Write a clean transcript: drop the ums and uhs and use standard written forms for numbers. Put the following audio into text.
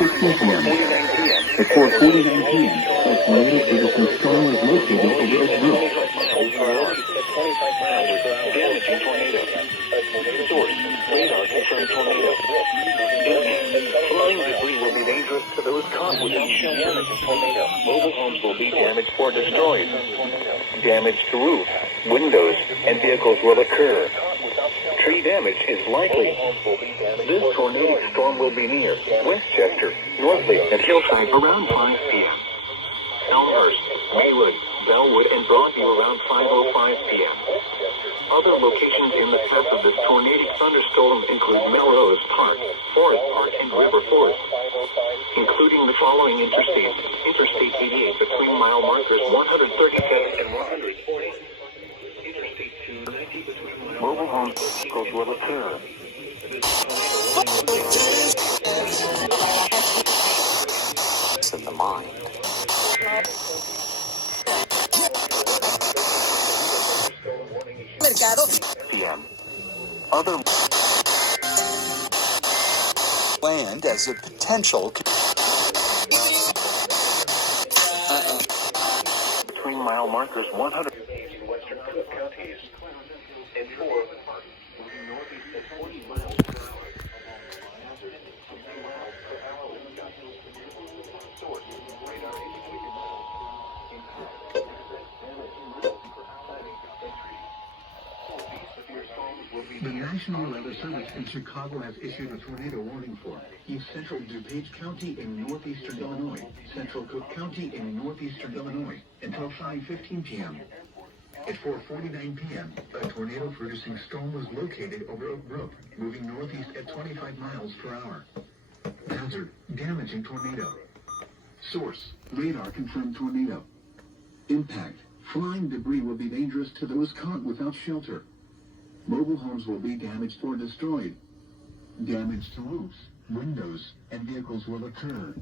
4:16 p.m. At 4:49 p.m., a tornado producing storm was located over Oak Brook. Damaging tornado. Source, radar confirmed tornado. Flying debris will be dangerous to those caught within shelter. Mobile homes will be damaged or destroyed. Damage to roofs, windows, and vehicles will occur. Tree damage is likely. This tornadic storm will be near Westchester, Northlake, and Hillside around 5 p.m. Elmhurst, Maywood, Bellwood, and Broadview around 5:05 p.m. Other locations in the path of this tornadic thunderstorm include Melrose Park, Forest Park, and River Forest, including the following interstates: Interstate 88 between mile markers 137 and 140, Interstate 290 between mobile home vehicles will occur. It's in the mind. PM. Other Land as a potential. between mile markers 100 in western Cook counties and 4 moving northeast at 40 miles per hour. Hazard 60 miles per hour wind gusts. Source radar indicated impact damage miles per hour entry. These severe storms will be The National Weather Service in Chicago has issued a tornado warning for East Central DuPage County in northeastern Illinois, Central Cook County in northeastern Illinois, until 5:15 p.m. At 4:49 p.m., a tornado-producing storm was located over Oak Brook, moving northeast at 25 miles per hour. Hazard, damaging tornado. Source, radar confirmed tornado. Impact, flying debris will be dangerous to those caught without shelter. Mobile homes will be damaged or destroyed. Damage to roofs, windows, and vehicles will occur.